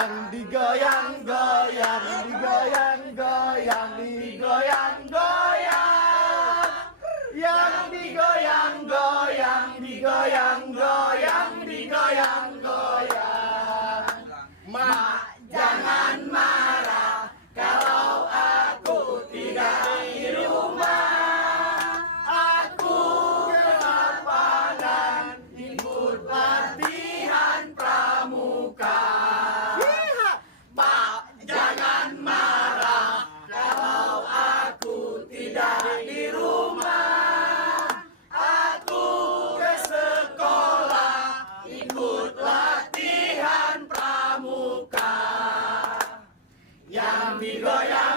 Yang digoyang-goyang, digoyang-goyang, digoyang-goyang. Yang digoyang-goyang, digoyang-goyang, digoyang-goyang. Mak, jangan marah kalau aku tidak di rumah. Aku ke lapangan ikut latihan pramuka. Mak, jangan marah kalau aku tidak di rumah. Aku ke sekolah ikut latihan pramuka. Yang digoyang